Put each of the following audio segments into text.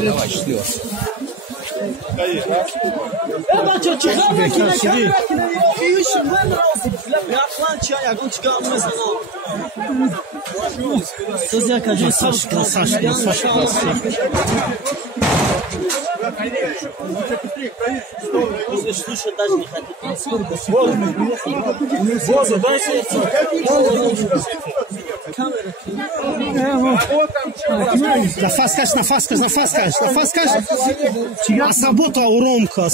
давай, счастливо. Слушай, даже не хотите. А сабота уромка,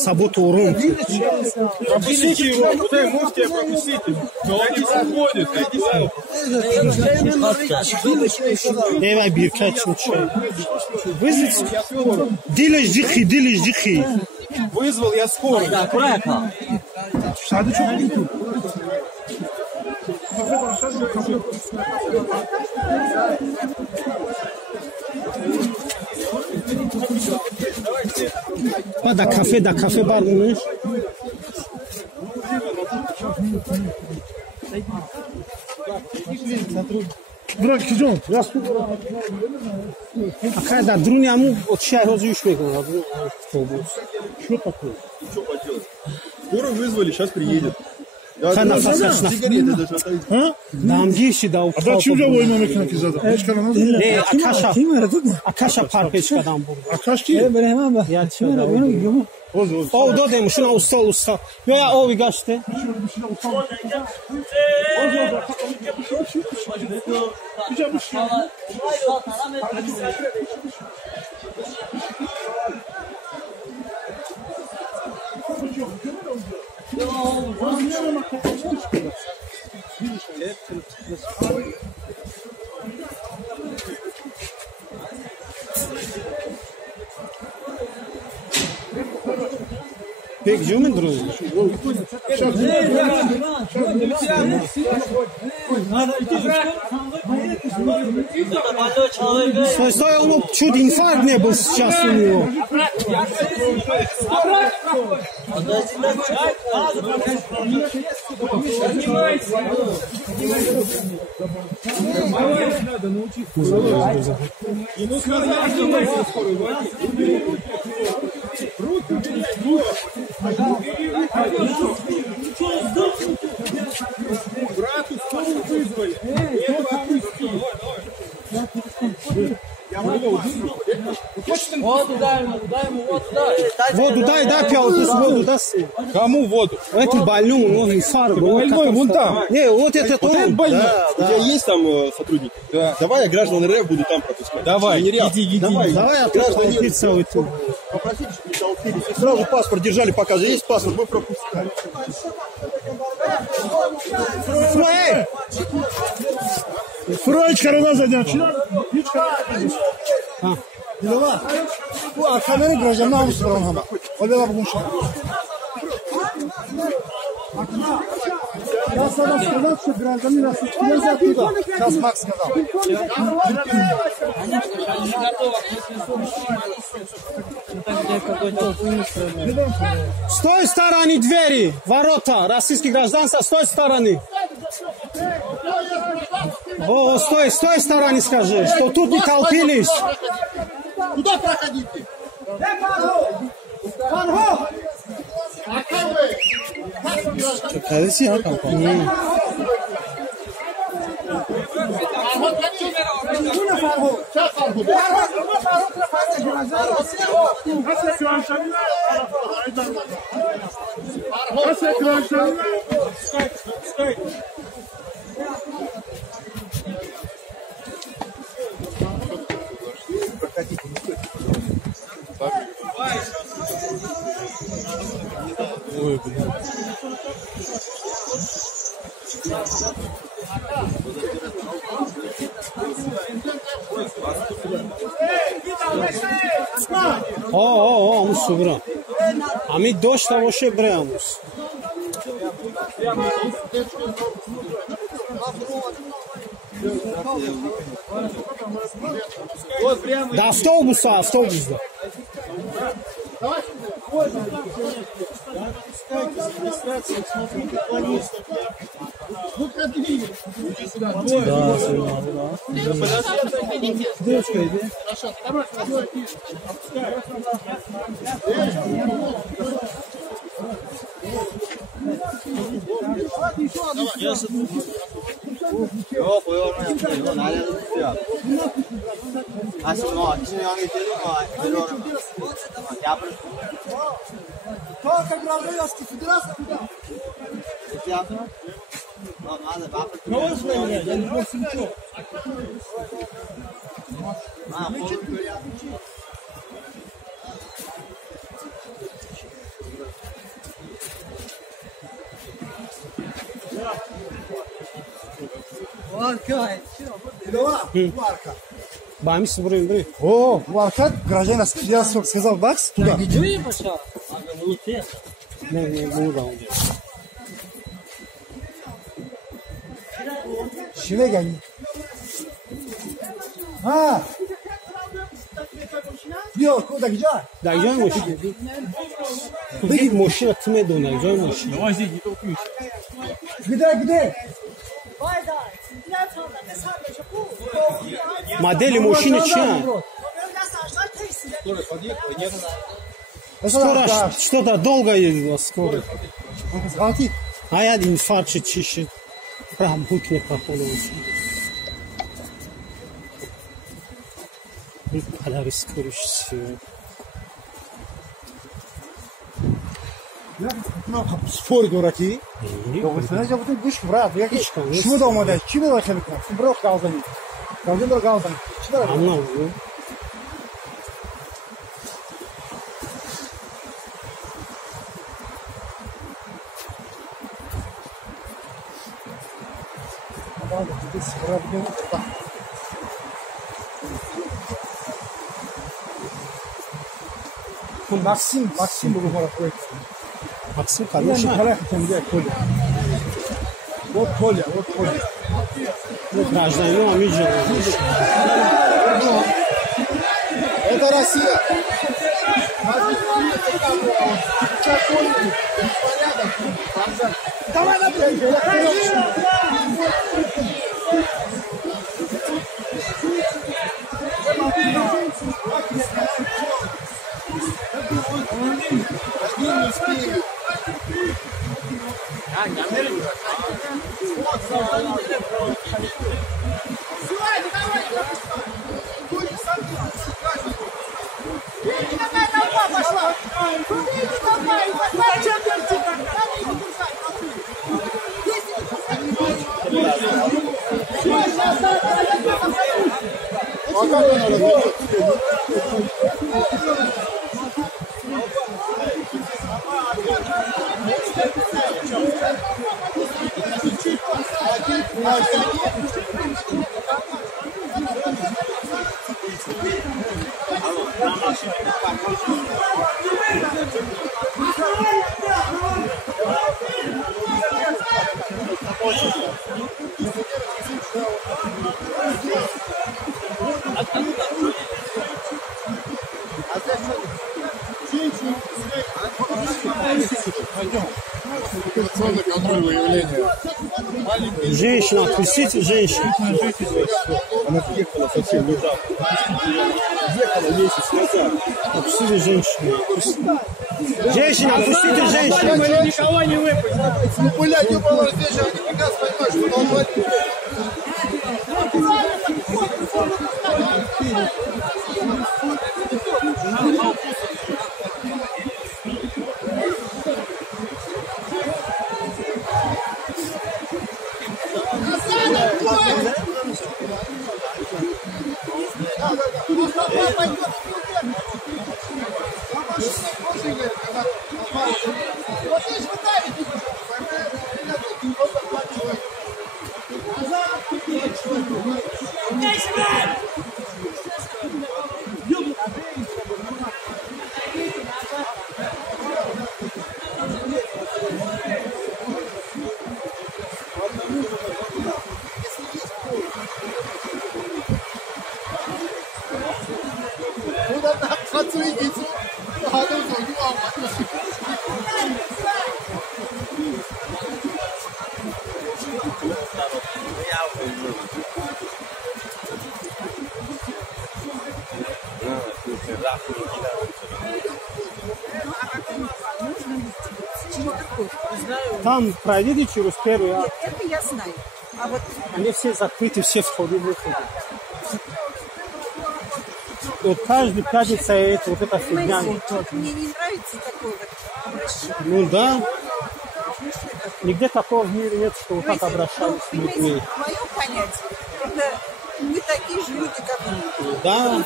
Пропустите его, куда можете пропустите? Но он не заходит, Давай, бирка, чучай. Дилиш. Вызвал я скорую. Аккуратно. Da café barulho. Bırak kızım. А да, друняму от чай розуешь мекана. Что такое? Что поделать? Скорую вызвали, сейчас приедет. Сигареты даже отойдут. Дам гиши да. А да чего война мекана кизада? Акаша парпечка дам буду. Акашки? Я чего? О, додем, шуна устал. Я ови гаште. Peki, cümle duruyor. Стой, он чуть инфаркт не был сейчас у него. Брату скорую вызвали. Воду дай ему, воду дай. Воду дай, пьял, воду дай. Кому воду? Это больной, он инфаркт. Больной, вон там. Не, вот этот он. Больной. У тебя есть там сотрудники? Да. Давай я граждан РФ буду там пропускать. Давай, иди. Давай, граждане. Попросите, чтобы не толпились. И сразу паспорт держали, показывали. Есть паспорт, мы пропускали. Фроечка рана задняя. Дилова. А камеры граждан на устроен хама. Олега Бугунша. Я сама сказал, что гражданин нельзя туда. Сейчас Макс сказал. С той стороны двери, ворота, российских гражданства, с той стороны. О, с той стороны скажи, что тут не толпились. Куда проходите? Какая сила компания? Ой, блин. О, субра. А мы дождь того ще бреамус. Да автобус, да. Пускайте регистрацию, смотрите планист. Ну, как видите. Да, да. Девочка, иди. Хорошо, давай, давай. Yok koyuyorum. Nerede tutuyor? Asıl o. Şimdi yanı gidelim o. Veriyorum. Yapın. Только гражданский федерация туда. Yapın. Надо, yapın. Можно меня? Я не больше ничего. Ha, Марка. Бамис, бурaya. О, Марка, гражданский. Я сказал, бакс туда. Ne, bunu da alacağım. Şile gel. Ha. Yok, куда где? Да, идем машина. Выйдет машина, ты мне думаешь, идем машина. Давай здесь, не толкнись. Где? Модели машины чья? Скоро подъехала, нет? Скоро что-то долго едет, скоро. Звонки. А я инфаркт чище. Прям букне походу. Bu kadar скорее. Спорь, дураки. Вы знаете, вот ты будешь брат. Я чему дома дать? Чему дать хеликон? Брох галзани. Галзан галзан. Anlamadım. Максим буду проходить. Максим Я не хороший. халахтем, где Коля. Вот Коля. Гражданин, а видел. Это Россия. Давай на Контроль выявления. Женщина, отпустите женщину. Она приехала совсем недавно. Ехала месяц назад. Отпустите женщину. Женщина, отпустите женщину. Никого не выпустят. Ну, блядь, ебало здесь же, они прекрасно понимают, что он говорит.他追你出，他都走就往我这。Там пройдите через первый акт. Это я знаю. А вот Они все закрыты, все входы-выходы. Вот каждую пятницу это вот эта фигня. мне не нравится такое вот обращение. Ну да. Нигде такого в мире нет, что вот так обращались с людьми. Понимаете, мое понятие, это мы такие же люди, как мы. Да.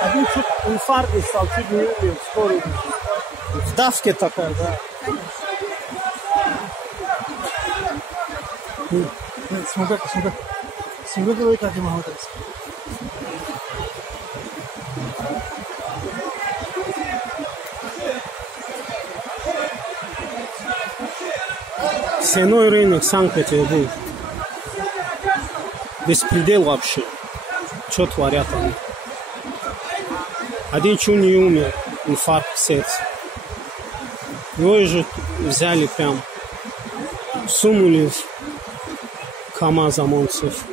Один чуть инфаркт стал, чуть не умер, скоро. В давке такая, да. Смогу говорить, как я могу так сказать. Сеной рынок Санкт-Петербург. Беспредел вообще. Что творят они? Один чуть не умер, инфаркт сердца. Его же взяли прям, сунули в КамАЗ ОМОНцев.